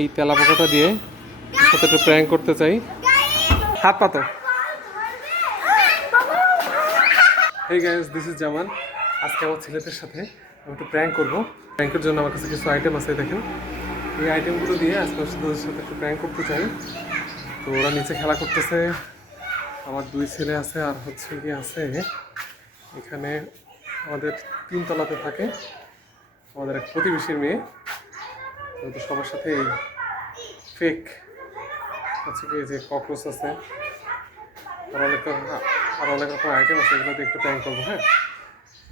এই তেলাপোকাটা দিয়ে সাথে একটু প্র্যাঙ্ক করতে চাই। হাত পাতো। হেই গাইস, দিস ইজ জামান। আজকে আমার ছেলেদের সাথে আমি একটু প্র্যাঙ্ক করবো। প্র্যাঙ্কের জন্য আমার কাছে কিছু আইটেম আছে, দেখেন। এই আইটেমগুলো দিয়ে আজকে ওদের সাথে একটু প্র্যাঙ্ক করতে চাই। তো ওরা নিচে খেলা করতেছে, আমার দুই ছেলে আছে, আর হচ্ছে কি আছে এখানে আমাদের 3 তলাতে থাকে আমাদের এক প্রতিবেশীর মেয়ে। তো সবার সাথে এই ফেক হচ্ছে কি যে ককরোচ আছে, আর অনেক রকম আইটেম আছে, এগুলো দিয়ে একটু প্র্যাঙ্ক করবো। হ্যাঁ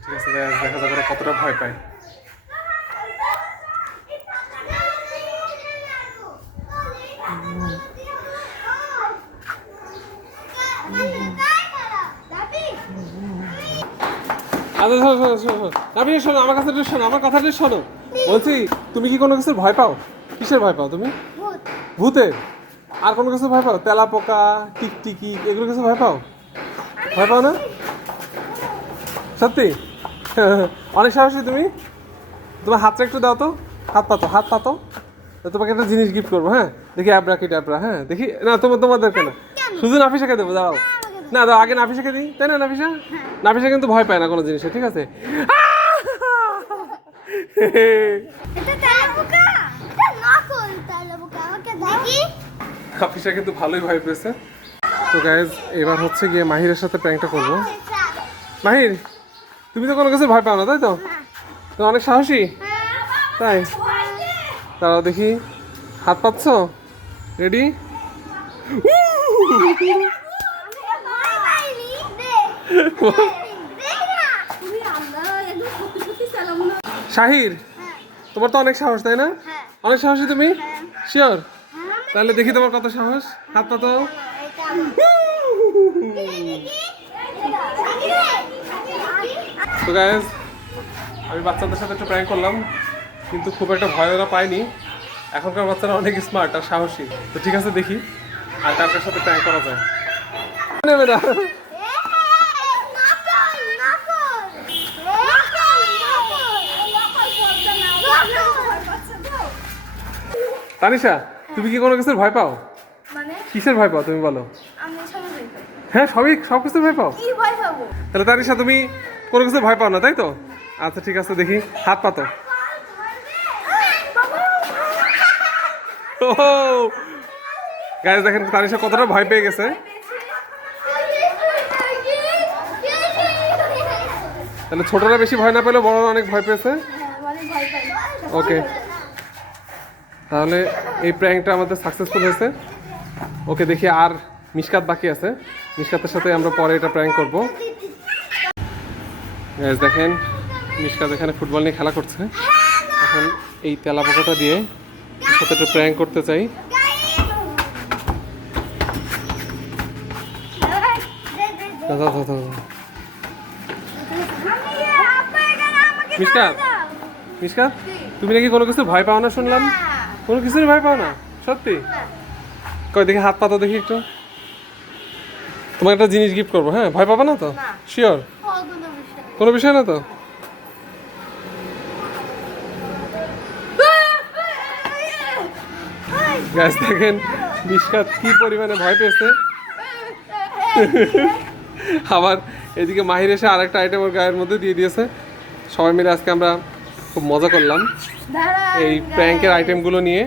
ঠিক আছে, দেখা যাবে ওরা কতটা ভয় পায়। শোনো, আমার কাছে শোনো, আমার কথাটা শোনো। বলছি, তুমি কি কোনো কিছু ভয় পাও? কিসের ভয় পাও তুমি? ভূতের? আর কোনো কিছু ভয় পাও? তেলাপোকা, টিকটিকি, এগুলো কিছু ভয় পাও? ভয় পাও না সত্যি? অনেক সাহসী তুমি। তোমার হাতটা একটু দাও তো, হাত পাতো, হাত পাতো। তোমাকে একটা জিনিস গিফট করবো। হ্যাঁ দেখি, অ্যাবরা কি ট্যাবরা। হ্যাঁ দেখি। না তোমাদেরকে না, শুধু নাফিসাকে দেবো। দাঁড়াও না, দাও আগে নাফিসাকে দিই, তাই না? নাফিসা কিন্তু ভয় পায় না কোনো জিনিসে, ঠিক আছে? নাফিসা কিন্তু ভালোই ভয় পেয়েছে। তো গাইজ, এবার হচ্ছে গিয়ে মাহিরের সাথে প্র্যাঙ্কটা করবো। মাহির, তুমি তো কোনো কিছু ভয় পাও না, তাই তো? তুমি অনেক সাহসী, তাই? দাঁড়াও দেখি, হাত পাচ্ছ? রেডি? শাহির, তোমার তো অনেক সাহস, তাই না? অনেক সাহসী তুমি, শিওর? তাহলে দেখি তোমার কত সাহস। হাত পাতো। তো গাইজ, আমি বাচ্চাদের সাথে একটু প্র্যাঙ্ক করলাম, কিন্তু খুব একটা ভয় ওরা পায়নি। এখনকার বাচ্চারা অনেক স্মার্ট আর সাহসী। তো ঠিক আছে, দেখি আর কার কার সাথে প্র্যাঙ্ক করা যায়। তানিশা, তুমি কি কোনো কিছুর ভয় পাও? কিসের ভয় পাও তুমি বলো? হ্যাঁ, সব কিছুর ভয় পাও? তাহলে তানিশা, তুমি কোনো কিছু ভয় পাও না, তাই তো? আচ্ছা ঠিক আছে, দেখি হাত পাতো। গাইস দেখেন, তানিশা কতটা ভয় পেয়ে গেছে। তাহলে ছোটরা বেশি ভয় না পেলেও বড়রা অনেক ভয় পেয়েছে। ওকে, তাহলে এই প্র্যাঙ্কটা আমাদের সাকসেসফুল হয়েছে। ওকে, দেখি আর মিশকাত বাকি আছে। মিশকাতের সাথে আমরা পরে এটা প্র্যাঙ্ক করব। গাইস দেখেন, মিশকাত এখানে ফুটবল নিয়ে খেলা করছে। এখন এই তেলাপোকাটা দিয়ে সাথে একটু প্র্যাঙ্ক করতে চাই। মিশকাত, তুমি নাকি কোনো কিছু ভয় পাও না শুনলাম? কোনো কিছুই ভয় পাও না সত্যি? কই দেখি, হাত পাতো দেখি একটু। তোমাকে একটা জিনিস গিফট করবো। হ্যাঁ, ভয় পাবো না তো? শিওর? কোনো বিষয় না তো? গাইস দেখেন, মিশকাত কি পরিমাণে ভয় পেয়েছে। আবার এদিকে মাহির এসে আরেকটা আইটেম ওর গায়ের মধ্যে দিয়ে দিয়েছে। সবাই মিলে আজকে আমরা খুব মজা করলাম এই প্র্যাঙ্কের আইটেমগুলো নিয়ে।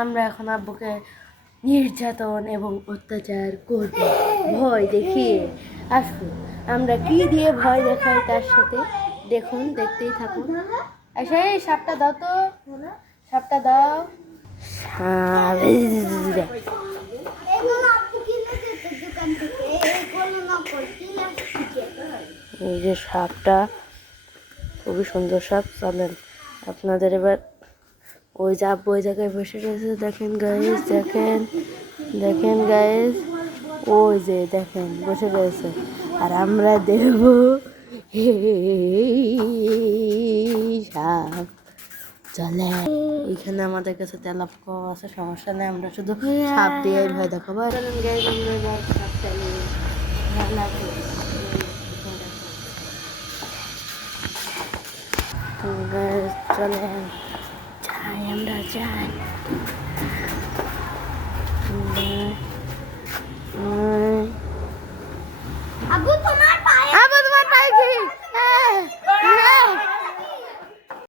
আমরা এখন আব্বুকে নির্যাতন এবং অত্যাচার করব ভয় দেখিয়ে। আসুন আমরা কি দিয়ে ভয় দেখাই তার সাথে, দেখুন, দেখতেই থাকুন। এই সাপটা দাও তো, সাপটা দাও। এই যে সাপটা, খুবই সুন্দর সাপ। চলেন আপনাদের এবার ওই যে আব্বু ওই জায়গায় বসে রয়েছে, দেখেন গাইস, দেখেন গাইস, ওই যে দেখেন বসে রয়েছে। আর আমরা দেব সাপ। চলে, এখানে আমাদের কাছে তেলাপোকা আছে, সমস্যা নেই, আমরা শুধু সাপ দিয়ে ভয় দেখাবো। চলেন গাইস, আমরা এবার সাপ চালিয়ে Guys, চলেন যাই আমরা যাই। আবু তোমার পায়ে আবার তোমার পায়ে কি